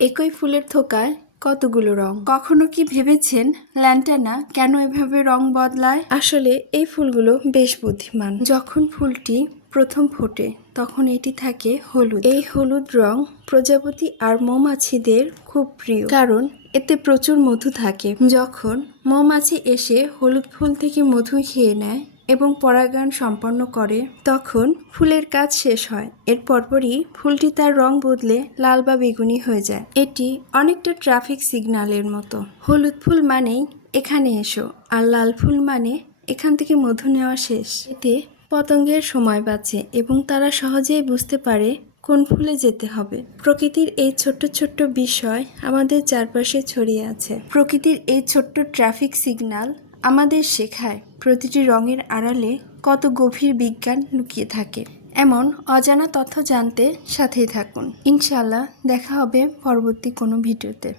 একই ফুলের থোকায় কতগুলো রং। কখনো কি ভেবেছেন ল্যান্টানা কেন এভাবে রং বদলায়? আসলে এই ফুলগুলো বেশ বুদ্ধিমান। যখন ফুলটি প্রথম ফোটে তখন এটি থাকে হলুদ। এই হলুদ রং প্রজাপতি আর মৌমাছিদের খুব প্রিয়, কারণ এতে প্রচুর মধু থাকে। যখন মৌমাছি এসে হলুদ ফুল থেকে মধু খেয়ে নেয় এবং পরাগায়ন সম্পন্ন করে, তখন ফুলের কাজ শেষ হয়। এর পরপরই ফুলটি তার রং বদলে লাল বা বেগুনি হয়ে যায়। এটি অনেকটা ট্রাফিক সিগন্যালের মতো। হলুদ ফুল মানেই এখানে এসো, আর লাল ফুল মানে এখান থেকে মধু নেওয়া শেষ। এতে পতঙ্গের সময় বাঁচে এবং তারা সহজেই বুঝতে পারে কোন ফুলে যেতে হবে। প্রকৃতির এই ছোট্ট ছোট্ট বিষয় আমাদের চারপাশে ছড়িয়ে আছে। প্রকৃতির এই ছোট্ট ট্রাফিক সিগন্যাল আমাদের শেখায় প্রতিটি রঙের আড়ালে কত গভীর বিজ্ঞান লুকিয়ে থাকে। এমন অজানা তথ্য জানতে সাথেই থাকুন। ইনশাআল্লাহ দেখা হবে পরবর্তী কোনো ভিডিওতে।